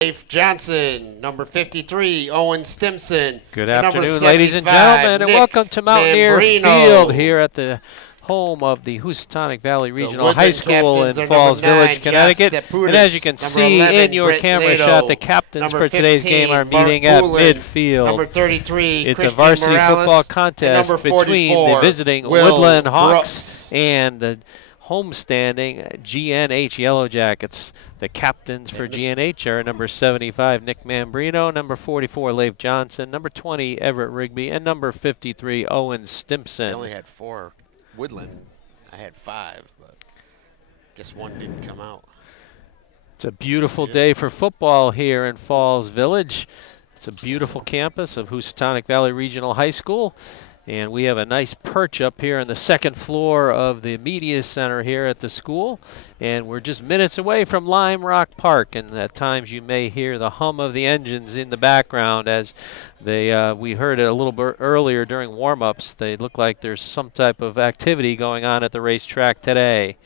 Leif Johnson, number 53, Owen Stimson. Good afternoon, ladies and gentlemen, and welcome to Mountaineer Field here at the home of the Housatonic Valley Regional High School in Falls Village, Connecticut. And as you can see in your camera shot, the captains for today's game are meeting at midfield. Number 33, it's a varsity football contest between the visiting Woodland Hawks and the homestanding GNH Yellow Jackets. The captains for GNH are number 75, Nick Mambrino, number 44, Leif Johnson, number 20, Everett Rigby, and number 53, Owen Stimson. I only had 4 Woodland. I had 5, but guess one didn't come out. It's a beautiful day for football here in Falls Village. It's a beautiful campus of Housatonic Valley Regional High School. And we have a nice perch up here on the second floor of the media center here at the school. And we're just minutes away from Lime Rock Park. And at times you may hear the hum of the engines in the background as they, we heard it a little bit earlier during warm-ups. They look like there's some type of activity going on at the racetrack today.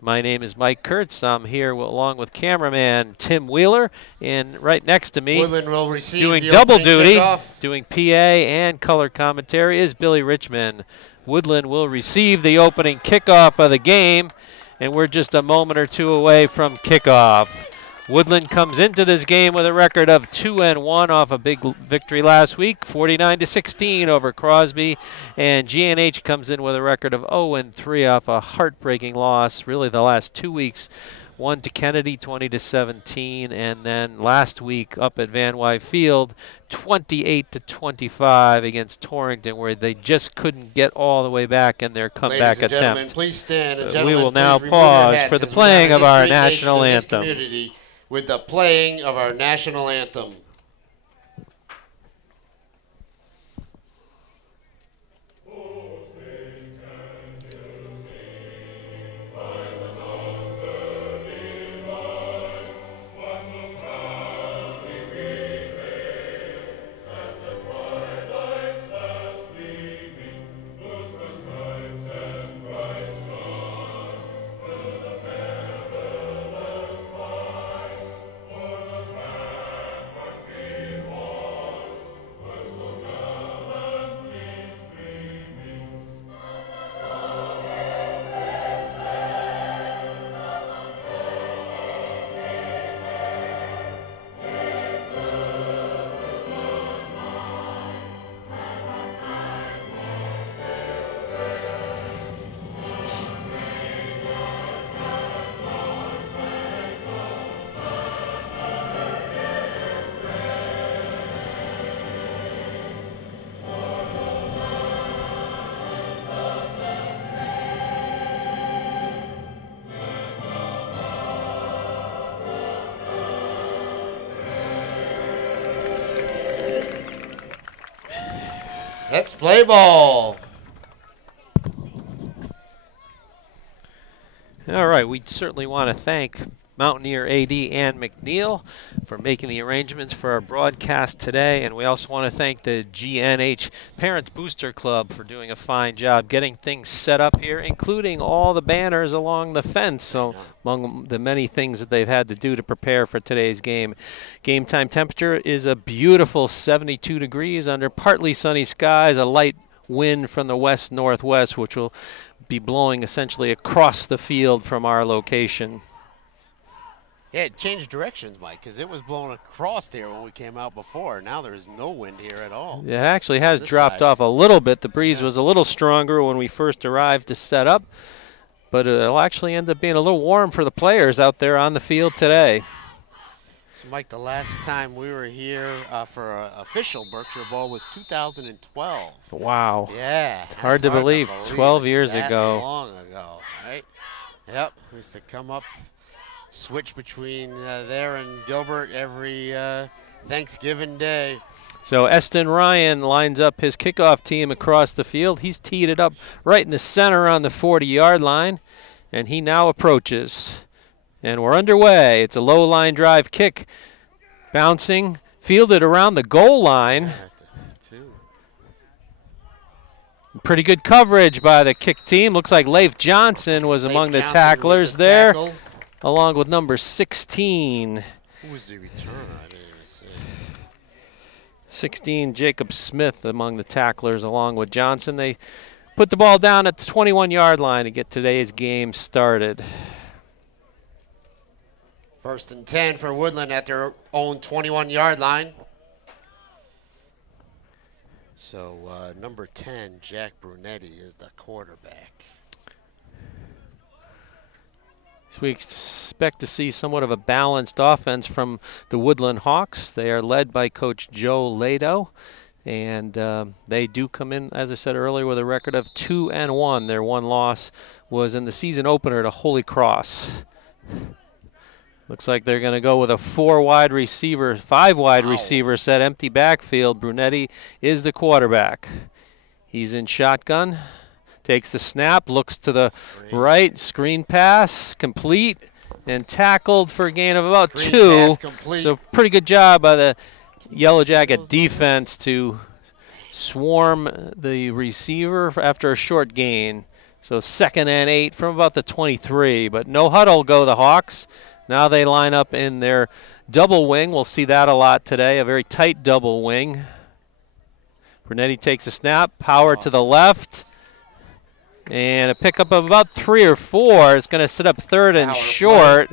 My name is Mike Kurtz. I'm here along with cameraman Tim Wheeler, and right next to me, doing double duty, doing PA and color commentary, is Billy Richmond. Woodland will receive the opening kickoff of the game, and we're just a moment or two away from kickoff. Woodland comes into this game with a record of 2-1 off a big victory last week, 49-16 over Crosby, and GNH comes in with a record of 0-3 off a heartbreaking loss. Really, the last 2 weeks, one to Kennedy, 20-17, and then last week up at Van Wyck Field, 28-25 against Torrington, where they just couldn't get all the way back in their comeback attempt. Please stand, and we will now pause for the playing of our national anthem. With the playing of our national anthem. Let's play ball. All right, we certainly want to thank Mountaineer AD Ann McNeil for making the arrangements for our broadcast today, and we also want to thank the GNH Parents Booster Club for doing a fine job getting things set up here, including all the banners along the fence, so among the many things that they've had to do to prepare for today's game. Game time temperature is a beautiful 72 degrees under partly sunny skies, a light wind from the west-northwest, which will be blowing essentially across the field from our location. Yeah, it changed directions, Mike, because it was blowing across here when we came out before. Now there's no wind here at all. It actually has dropped off a little bit. The breeze was a little stronger when we first arrived to set up, but it'll actually end up being a little warm for the players out there on the field today. So, Mike, the last time we were here for an official Berkshire Bowl was 2012. Wow. Yeah. It's hard to believe. 12 years ago. Long ago, right? Yep. We used to come up, switch between there and Gilbert every Thanksgiving Day. So Eston Ryan lines up his kickoff team across the field. He's teed it up right in the center on the 40-yard line, and he now approaches. And we're underway. It's a low line drive kick, bouncing, fielded around the goal line. Pretty good coverage by the kick team. Looks like Leif Johnson was among the tacklers there, along with number 16. Who was the returner? I didn't even see. 16, Jacob Smith among the tacklers along with Johnson. They put the ball down at the 21-yard line to get today's game started. 1st and 10 for Woodland at their own 21-yard line. So number 10, Jack Brunetti, is the quarterback. So we expect to see somewhat of a balanced offense from the Woodland Hawks. They are led by Coach Joe Lado, and they do come in, as I said earlier, with a record of 2-1. Their one loss was in the season opener to Holy Cross. Looks like they're going to go with a 5-wide receiver set, empty backfield. Brunetti is the quarterback. He's in shotgun, takes the snap, looks to the right, screen pass, complete, and tackled for a gain of about 2. So pretty good job by the Yellow Jacket defense to swarm the receiver after a short gain. So 2nd and 8 from about the 23, but no huddle go the Hawks. Now they line up in their double wing. We'll see that a lot today, a very tight double wing. Brunetti takes a snap, power to the left, and a pickup of about 3 or 4. It's going to set up 3rd and short.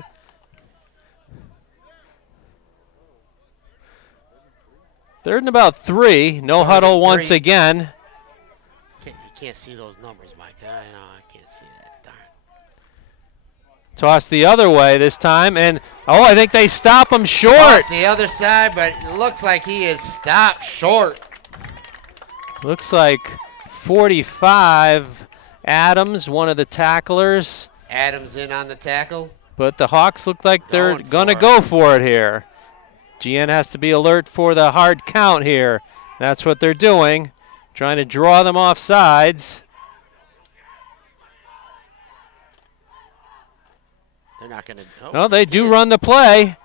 Third and about 3. No huddle once again. You can't see those numbers, Mike. I know, I can't see that. Darn. Toss the other way this time, and I think they stop him short. Toss the other side, but it looks like he is stopped short. Looks like 45, Adams, one of the tacklers. Adams in on the tackle. But the Hawks look like they're going to go for it here. GN has to be alert for the hard count here. That's what they're doing, trying to draw them off sides. They're not going to. No, they do run the play.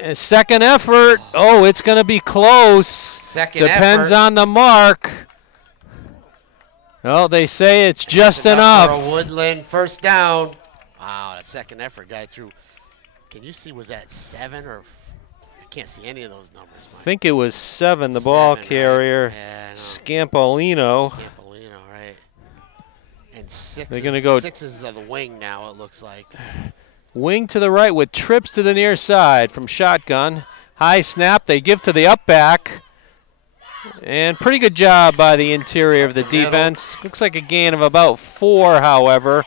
A second effort. Oh, it's going to be close. Depends on the mark. Well, they say it's just enough. For a Woodland first down. Wow, that second effort guy threw. Can you see, was that 7 or? I can't see any of those numbers, Mike. I think it was 7, the ball carrier. Right? Yeah, Scampolino. Scampolino, right. And 6. They're going to go 6 is the wing now, it looks like. Wing to the right with trips to the near side from shotgun. High snap, they give to the up back. And pretty good job by the interior of the defense. Looks like a gain of about 4, however.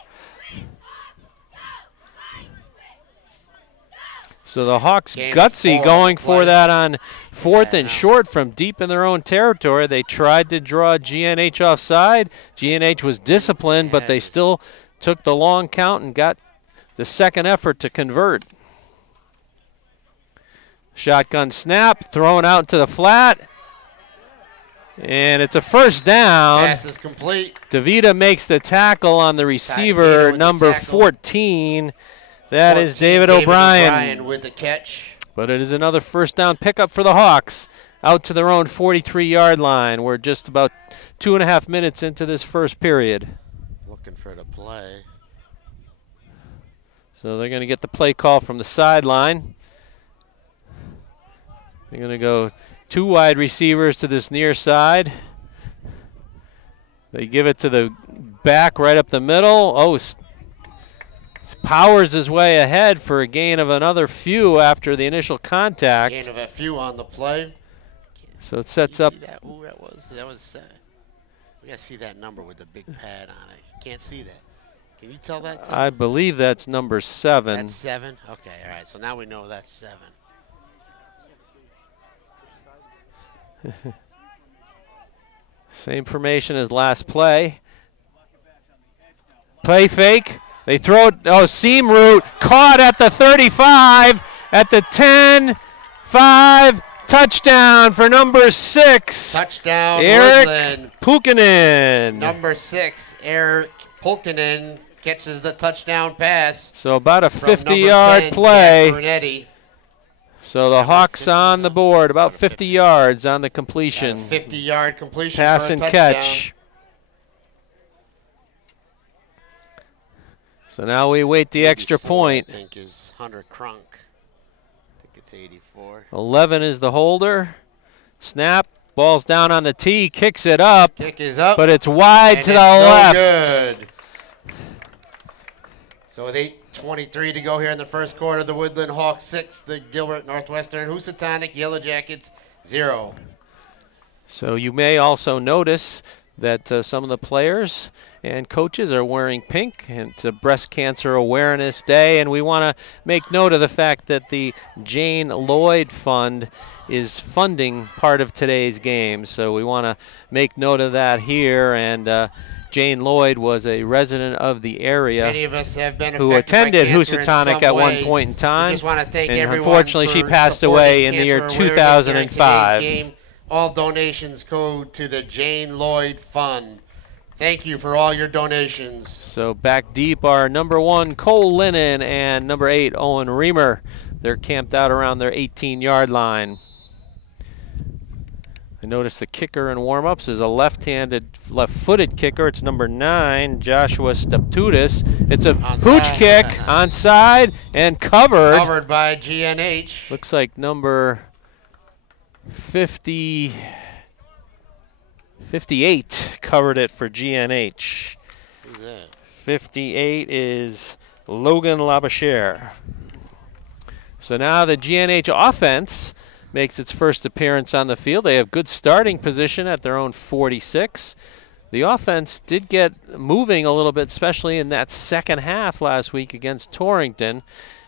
So the Hawks gutsy going for that on 4th and short from deep in their own territory. They tried to draw GNH offside. GNH was disciplined, but they still took the long count and got the second effort to convert. Shotgun snap, thrown out to the flat. And it's a first down. Pass is complete. DeVita makes the tackle on the receiver, number 14. That is David O'Brien with the catch. But it is another first down pickup for the Hawks out to their own 43-yard line. We're just about 2.5 minutes into this first period. Looking for the play. So they're going to get the play call from the sideline. They're going to go 2 wide receivers to this near side. They give it to the back right up the middle. Oh, powers his way ahead for a gain of another few after the initial contact. Gain of a few on the play. So it sets up. That? Ooh, that was. We got to see that number with the big pad on it. Can't see that. Can you tell that? I believe that's number 7. That's 7? Okay, all right. So now we know that's 7. Same formation as last play. Play fake. They throw it, seam route, caught at the 35, at the 10, 5, touchdown for number 6. Touchdown, Eric Woodland. Pukinen. Number 6, Eric Pukinen catches the touchdown pass. So about a 50-yard play. Brunetti. So the Hawks on the board, about 50 yards on the completion. 50-yard completion. Pass and catch. So now we wait the extra point. I think is Hunter Crunk. It's 84. 11 is the holder. Snap. Ball's down on the tee. Kicks it up. Kick is up. But it's wide to the left. Good. So with 8:23 to go here in the first quarter, the Woodland Hawks 6, the Gilbert Northwestern Housatonic Yellow Jackets 0. So you may also notice that some of the players and coaches are wearing pink. It's a Breast Cancer Awareness Day, and we want to make note of the fact that the Jane Lloyd Fund is funding part of today's game. So we want to make note of that here. And Jane Lloyd was a resident of the area. Many of us have been who attended Housatonic at one point in time. We just want to thank and everyone unfortunately, she passed away in the year 2005. All donations go to the Jane Lloyd Fund. Thank you for all your donations. So back deep are number 1, Cole Lennon, and number 8, Owen Reamer. They're camped out around their 18-yard line. I notice the kicker in warm-ups is a left-footed kicker. It's number 9, Joshua Steptudis. It's a pooch kick, onside, and covered. Covered by GNH. Looks like number 58 covered it for GNH. Who's that? 58 is Logan Labachère. So now the GNH offense makes its first appearance on the field. They have good starting position at their own 46. The offense did get moving a little bit, especially in that second half last week against Torrington.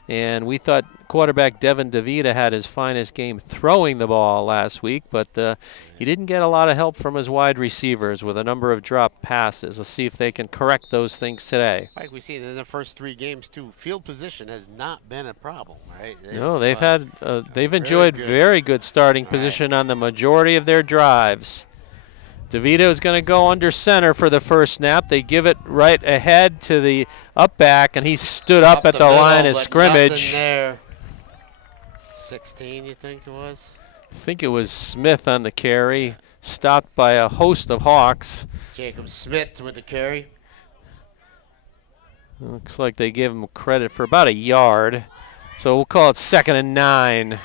And we thought quarterback Devin DeVita had his finest game throwing the ball last week, but he didn't get a lot of help from his wide receivers with a number of drop passes. Let's see if they can correct those things today. Like we see in the first 3 games, too, field position has not been a problem, right? They've enjoyed very good starting position on the majority of their drives. DeVito is going to go under center for the first snap. They give it right ahead to the up back, and he stood up at the line of scrimmage. There. 16, you think it was? I think it was Smith on the carry, stopped by a host of Hawks. Jacob Smith with the carry. Looks like they gave him credit for about a yard. So we'll call it 2nd and 9.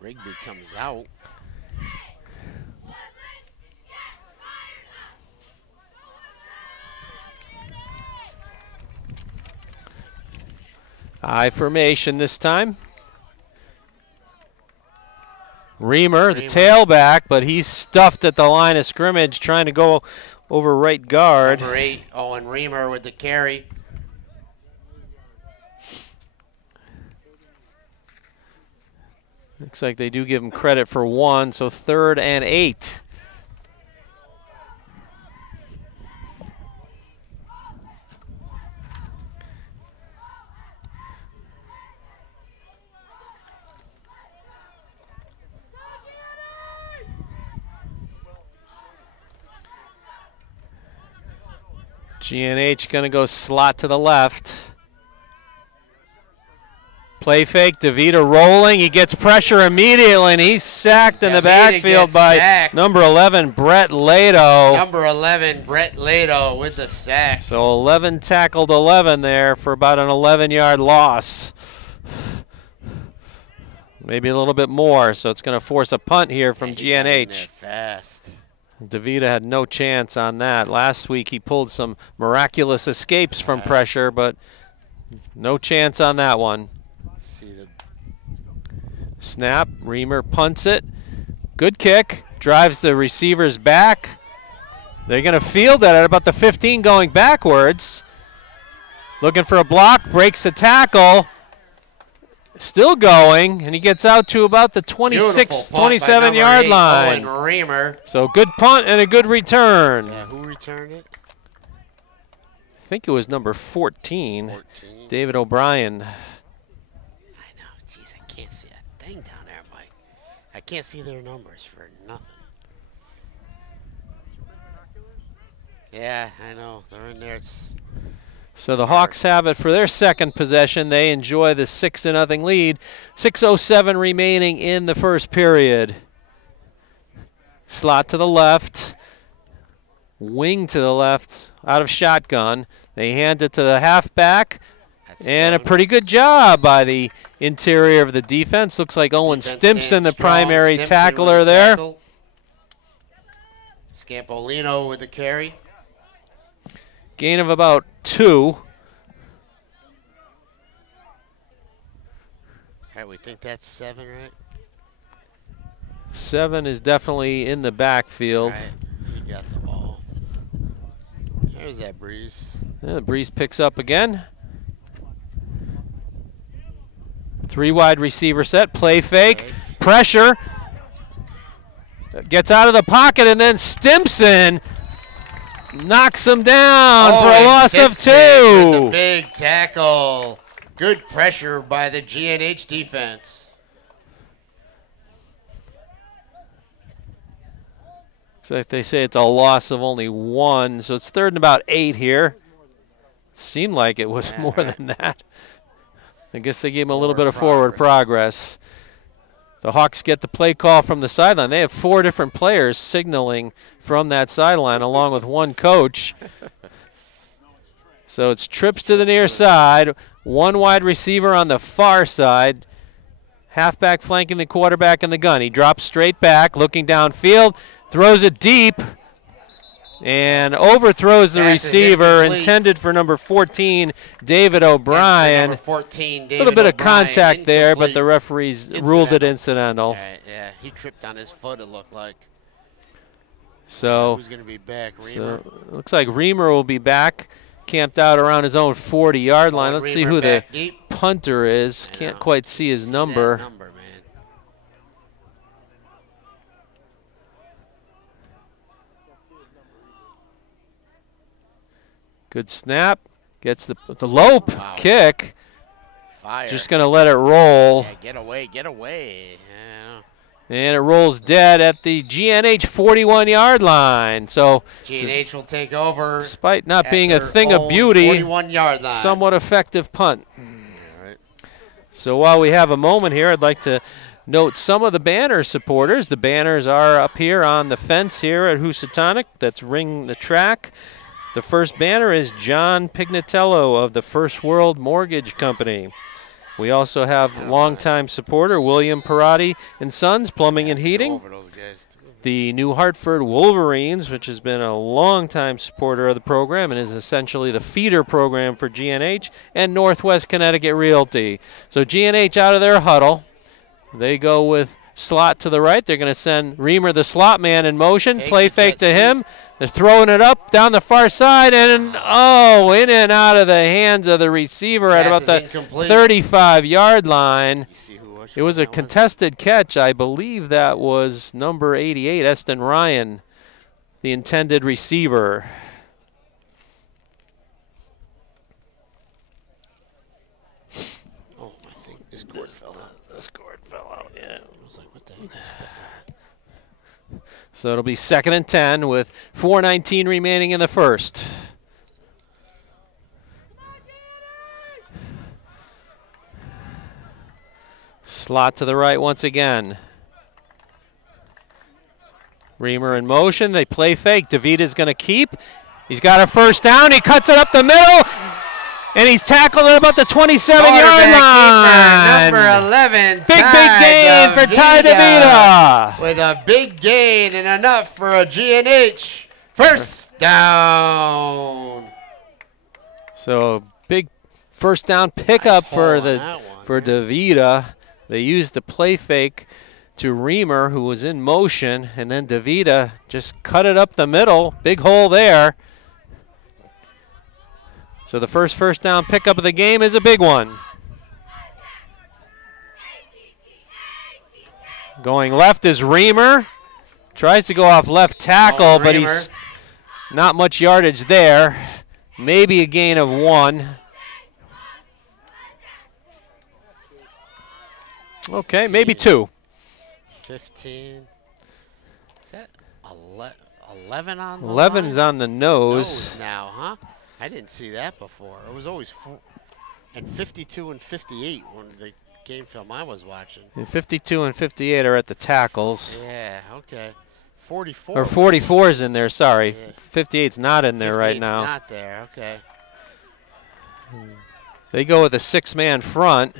Rigby comes out. I formation this time. Reamer, the tailback, but he's stuffed at the line of scrimmage trying to go over right guard. Number 8, Owen Reamer with the carry. Looks like they do give him credit for 1, so 3rd and 8. GNH going to go slot to the left. Play fake, DeVita rolling. He gets pressure immediately, and he's sacked in the backfield by number 11, Brett Lado. Number 11, Brett Lado with the sack. So 11 tackled 11 there for about an 11-yard loss. Maybe a little bit more, so it's going to force a punt here from GNH. Fast. DeVita had no chance on that. Last week he pulled some miraculous escapes from pressure, but no chance on that one. Snap, Reamer punts it. Good kick, drives the receivers back. They're going to field it at about the 15 going backwards. Looking for a block, breaks the tackle. Still going, and he gets out to about the 26, 27-yard line. Owen Reamer. So good punt and a good return. Yeah, who returned it? I think it was number 14. David O'Brien. I can't see their numbers for nothing. Yeah, I know. They're in there. So the Hawks have it for their second possession. They enjoy the 6-0 lead. 6:07 remaining in the first period. Slot to the left. Wing to the left. out of shotgun. They hand it to the halfback, and 7. a pretty good job by the interior of the defense. Looks like Owen Stimson, the primary tackler there. Scampolino with the carry. Gain of about 2. All right, we think that's 7, right? 7 is definitely in the backfield. All right, he got the ball. There's that Breeze. Yeah, the Breeze picks up again. 3 wide receiver set, play fake, pressure. Gets out of the pocket, and then Stimson knocks him down for a loss of 2. With the big tackle. Good pressure by the GNH defense. So if they say it's a loss of only 1, so it's 3rd and about 8 here. Seemed like it was more than that. I guess they gave him a little bit of forward progress. The Hawks get the play call from the sideline. They have 4 different players signaling from that sideline along with 1 coach. So it's trips to the near side, 1 wide receiver on the far side, halfback flanking the quarterback in the gun. He drops straight back, looking downfield, throws it deep, and overthrows the receiver, intended for number 14, David O'Brien. Number 14, David a little bit of O'Brien, contact there, but the referees ruled it incidental. Yeah, he tripped on his foot, it looked like. So who's going to be back? Reamer? So it looks like Reamer will be back, camped out around his own 40-yard line. Let's see who the punter is. Can't quite see his number. Good snap. Gets the low kick. Fire. Just going to let it roll. Yeah, get away, get away. Yeah. And it rolls dead at the GNH 41-yard line. So GNH will take over. Despite not being a thing of beauty, 41-yard line. Somewhat effective punt. Right. So while we have a moment here, I'd like to note some of the banner supporters. The banners are up here on the fence here at Housatonic. That's ring the track. The first banner is John Pignatello of the First World Mortgage Company. We also have longtime supporter William Perotti and Sons Plumbing and Heating. The New Hartford Wolverines, which has been a longtime supporter of the program and is essentially the feeder program for GNH, and Northwest Connecticut Realty. So GNH out of their huddle. They go with slot to the right. They're going to send Reamer, the slot man, in motion. Play fake to him. They're throwing it up down the far side, and in and out of the hands of the receiver at about the 35-yard line. It was a contested catch. I believe that was number 88, Eston Ryan, the intended receiver. Oh, I think this cord fell out. This cord fell out, yeah. I was like, what the heck is that? So it'll be 2nd and 10 with 4:19 remaining in the first. Slot to the right once again. Reamer in motion. They play fake. DeVita's going to keep. He's got a first down. He cuts it up the middle. And he's tackled at about the 27-yard line. Number 11. Big gain for Ty DeVita. With a big gain and enough for a GNH first down. So big first down pickup for DeVita. They used the play fake to Reamer, who was in motion, and then DeVita just cut it up the middle. Big hole there. So the first down pickup of the game is a big one. Going left is Reamer. Tries to go off left tackle, but he's not much yardage there. Maybe a gain of 1. Okay, maybe 2. 15. Is that 11 on the 11's line? on the nose. Now, huh? I didn't see that before. It was always 4 and 52 and 58 when the game film I was watching. And 52 and 58 are at the tackles. Yeah, okay. 44. Or 44 is in there, sorry. Yeah. 58's not in there right now. Not there, okay. They go with a 6-man front.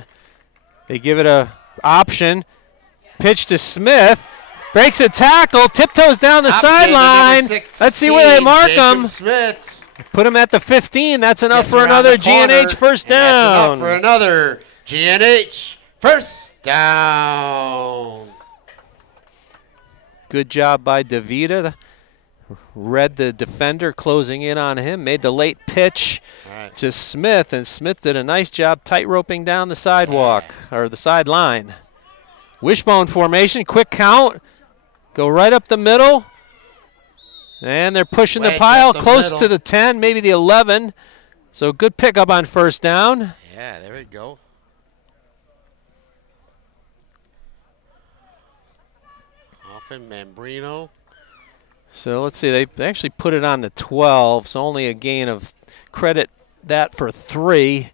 They give it a option. Pitch to Smith. Breaks a tackle. Tiptoes down the sideline. Let's see where they mark him. Smith. Put him at the 15. That's enough Gets for around another the corner, GNH first down. That's enough for another GNH first down. Good job by DeVita. Read the defender closing in on him. Made the late pitch to Smith, and Smith did a nice job tight roping down the sidewalk, or the sideline. Wishbone formation, quick count. Go right up the middle. And they're pushing the pile close to the 10, maybe the 11. So good pickup on first down. Yeah, there we go. Off in Mambrino. So let's see, they actually put it on the 12, so only a gain of credit that for 3.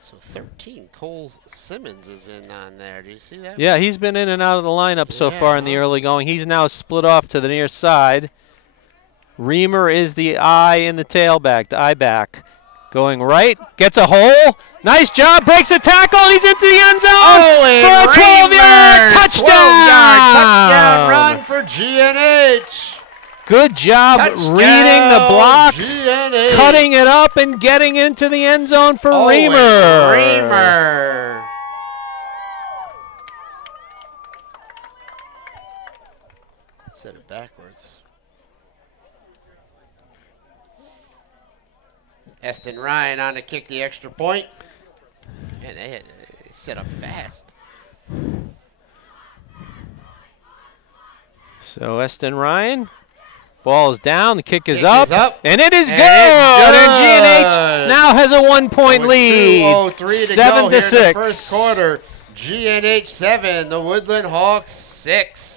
So 13, Cole Simmons is in on there. Do you see that? Yeah, he's been in and out of the lineup so far in the early going. He's now split off to the near side. Reamer is the eye in the tailback, the eye back. Going right, gets a hole. Nice job, breaks a tackle, and he's into the end zone for a 12-yard touchdown. 12-yard touchdown run for GNH. Good job reading the blocks, GNH. Cutting it up, and getting into the end zone for Reamer. Reamer. Set it backwards. Eston Ryan on to kick the extra point. And they had set up fast. So Eston Ryan, ball is down, the kick is up, and it is good. And GNH now has a 1-point lead. 2:03 to 7 go to here 6. In the first quarter. GNH 7, the Woodland Hawks 6.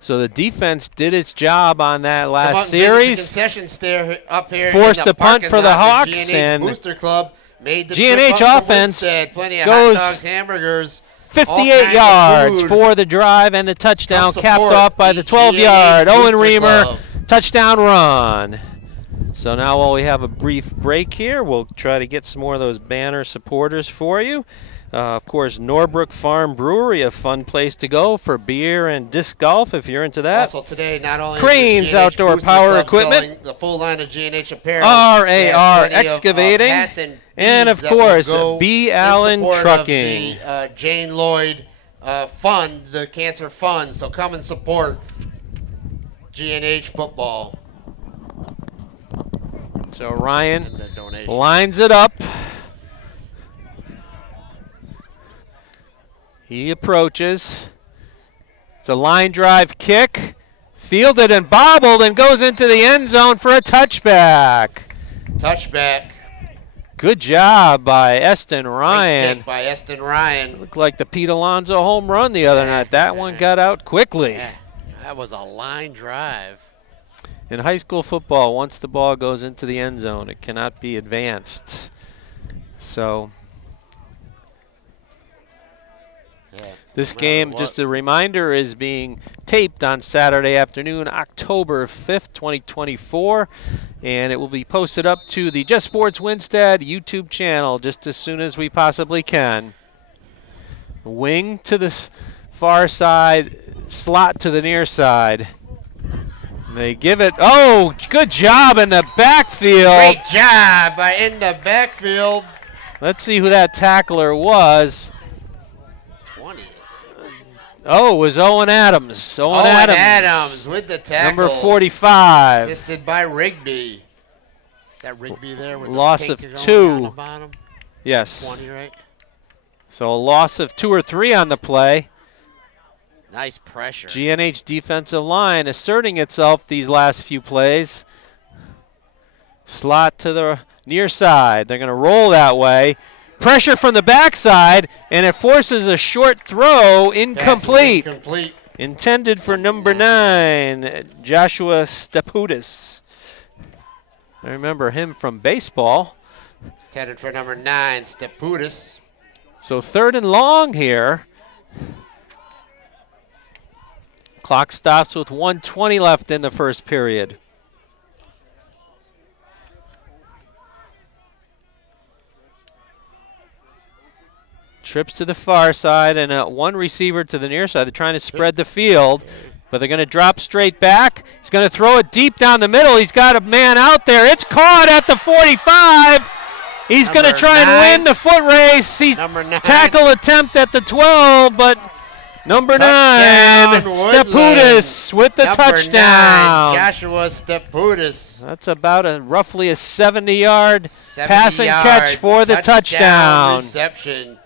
So the defense did its job on that last series. Concession stand up here. Forced a punt for the Hawks, and Booster Club made the GNH offense plenty of goes hot dogs, hamburgers, 58 yards for the drive and the touchdown, capped off by the 12-yard Owen Reamer touchdown run. So now while we have a brief break here, we'll try to get some more of those banner supporters for you. Of course, Norbrook Farm Brewery, a fun place to go for beer and disc golf if you're into that. Also today, not only Cranes Outdoor Power Equipment, the full line of GNH apparel, RAR Excavating, and of course, B. Allen Trucking. The Jane Lloyd Fund, the Cancer Fund. So come and support GNH football. So Ryan lines it up. He approaches. It's a line drive kick. Fielded and bobbled and goes into the end zone for a touchback. Touchback. Good job by Eston Ryan. Great kick by Eston Ryan. Looked like the Pete Alonso home run the other night. That one got out quickly. Yeah, that was a line drive. In high school football, once the ball goes into the end zone, it cannot be advanced. So this game, just a reminder, is being taped on Saturday afternoon, October 5th, 2024, and it will be posted up to the Just Sports Winstead YouTube channel just as soon as we possibly can. Wing to the far side, slot to the near side. They give it, oh, good job in the backfield. Great job in the backfield. Let's see who that tackler was. 20. Oh, it was Owen Adams. Owen Adams with the tackle. Number 45. Assisted by Rigby. Is that Rigby there with loss the of pink 2. on the bottom? Yes. 20, right? So a loss of 2 or 3 on the play. Nice pressure. GNH defensive line asserting itself these last few plays. Slot to the near side. They're going to roll that way. Pressure from the backside, and it forces a short throw, incomplete. Intended for number 9, Joshua Stepudis. I remember him from baseball. Intended for number 9, Stepudis. So 3rd and long here. Clock stops with 1:20 left in the first period. Trips to the far side and one receiver to the near side. They're trying to spread the field, but they're going to drop straight back. He's going to throw it deep down the middle. He's got a man out there. It's caught at the 45. He's going to try and win the foot race. He's tackle attempt at the 12, but number 9, Stepudis with the touchdown. 9, Joshua Stepudis. That's about roughly a 70-yard pass and catch for the touchdown. Reception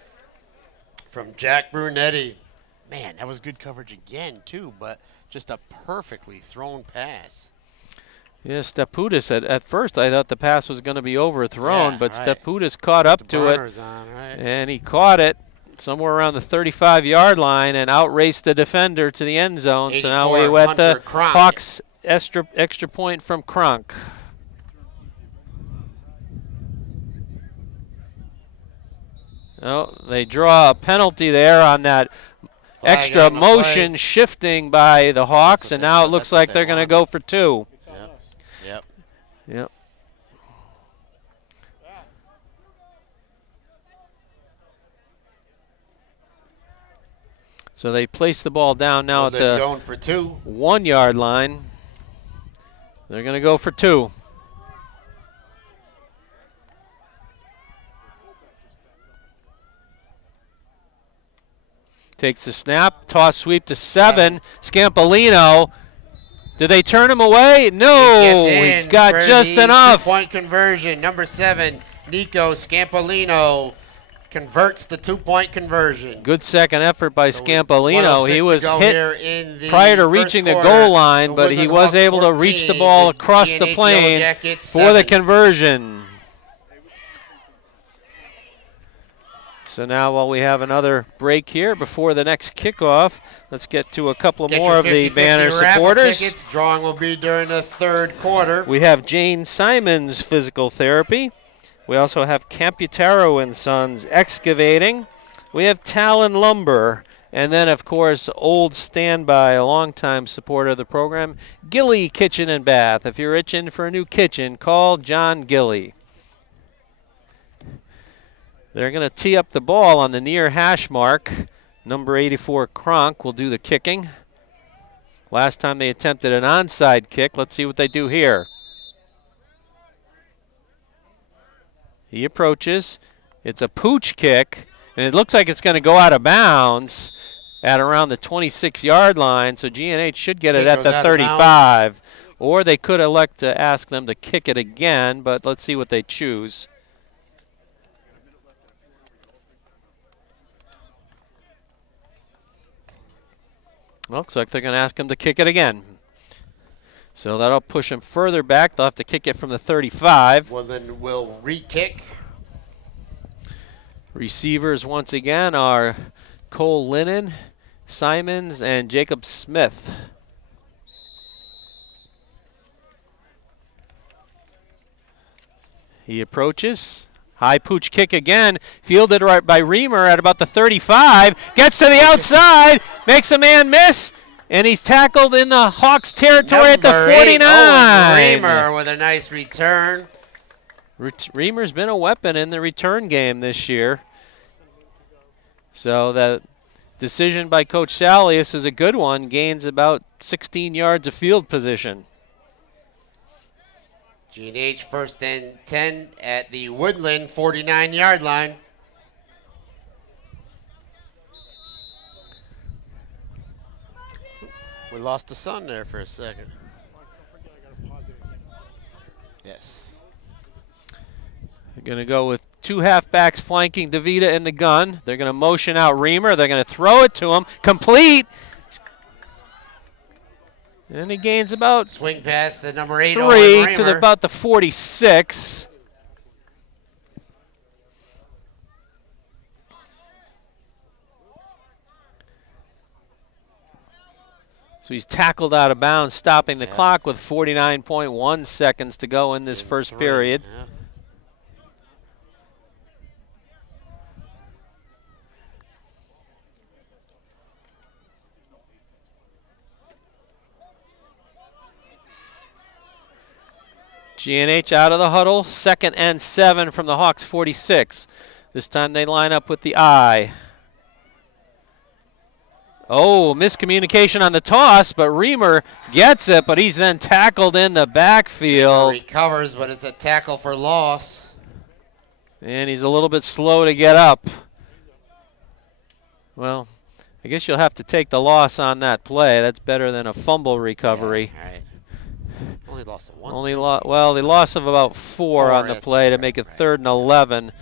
from Jack Brunetti. Man, that was good coverage again, too, but just a perfectly thrown pass. Yeah, Stepudis, at first I thought the pass was going to be overthrown, but Stepudis caught up to it, and he caught it somewhere around the 35-yard line and outraced the defender to the end zone. So now we wet the Hawks extra point from Kronk. Oh, they draw a penalty there on that extra motion shifting by the Hawks, and now it looks like they're going to go for 2. Yep. So they place the ball down now at the going for 2. 1-yard line. They're going to go for 2. Takes the snap, toss sweep to 7. Scampolino. Did they turn him away? No, he got just enough. 2-point conversion. Number 7, Nico Scampolino converts the 2-point conversion. Good second effort by Scampolino. He was hit prior to reaching the goal line, but he was able to reach the ball across the plane for the conversion. So now while we have another break here before the next kickoff, let's get to a couple more of the banner supporters. Tickets. Drawing will be during the 3rd quarter. We have Jane Simons Physical Therapy. We also have Camputaro and Sons Excavating. We have Talon Lumber. And then, of course, old standby, a longtime supporter of the program, Gilly Kitchen and Bath. If you're itching for a new kitchen, call John Gilly. They're going to tee up the ball on the near hash mark. Number 84, Kronk, will do the kicking. Last time they attempted an onside kick. Let's see what they do here. He approaches. It's a pooch kick, and it looks like it's going to go out of bounds at around the 26-yard line, so GNH should get it at the 35. Or they could elect to ask them to kick it again, but let's see what they choose. Looks like they're going to ask him to kick it again. So that'll push him further back. They'll have to kick it from the 35. Well, then we'll re-kick. Receivers once again are Cole Linnon, Simons, and Jacob Smith. He approaches. High pooch kick again, fielded right by Reamer at about the 35. Gets to the outside, makes a man miss, and he's tackled in the Hawks territory at the 49. Reamer with a nice return. Reamer's been a weapon in the return game this year. So the decision by Coach Salius is a good one, gains about 16 yards of field position. GNH 1st and 10 at the Woodland 49-yard line. We lost the sun there for a second. Yes. They're going to go with 2 halfbacks flanking DeVita in the gun. They're going to motion out Reamer. They're going to throw it to him. Complete. And he gains about swing pass to number 8 3 to about the 46. So he's tackled out of bounds, stopping the clock with 49.1 seconds to go in this first period. Yeah. GNH out of the huddle. 2nd and 7 from the Hawks 46. This time they line up with the I. Oh, miscommunication on the toss, but Reamer gets it, but he's then tackled in the backfield. He recovers, but it's a tackle for loss. And he's a little bit slow to get up. Well, I guess you'll have to take the loss on that play. That's better than a fumble recovery. Yeah, right. Only lost one. Well, the loss of about 4 on the play to make it 3rd and 11.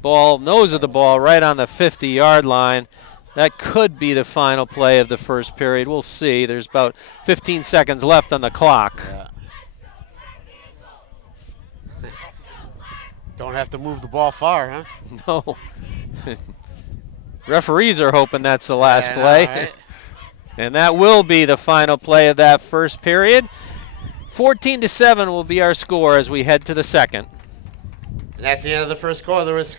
Ball, nose of the ball, right on the 50-yard line. That could be the final play of the first period. We'll see. There's about 15 seconds left on the clock. Yeah. Don't have to move the ball far, huh? No. Referees are hoping that's the last play. Right. And that will be the final play of that first period. 14-7 will be our score as we head to the second. And that's the end of the first quarter. There was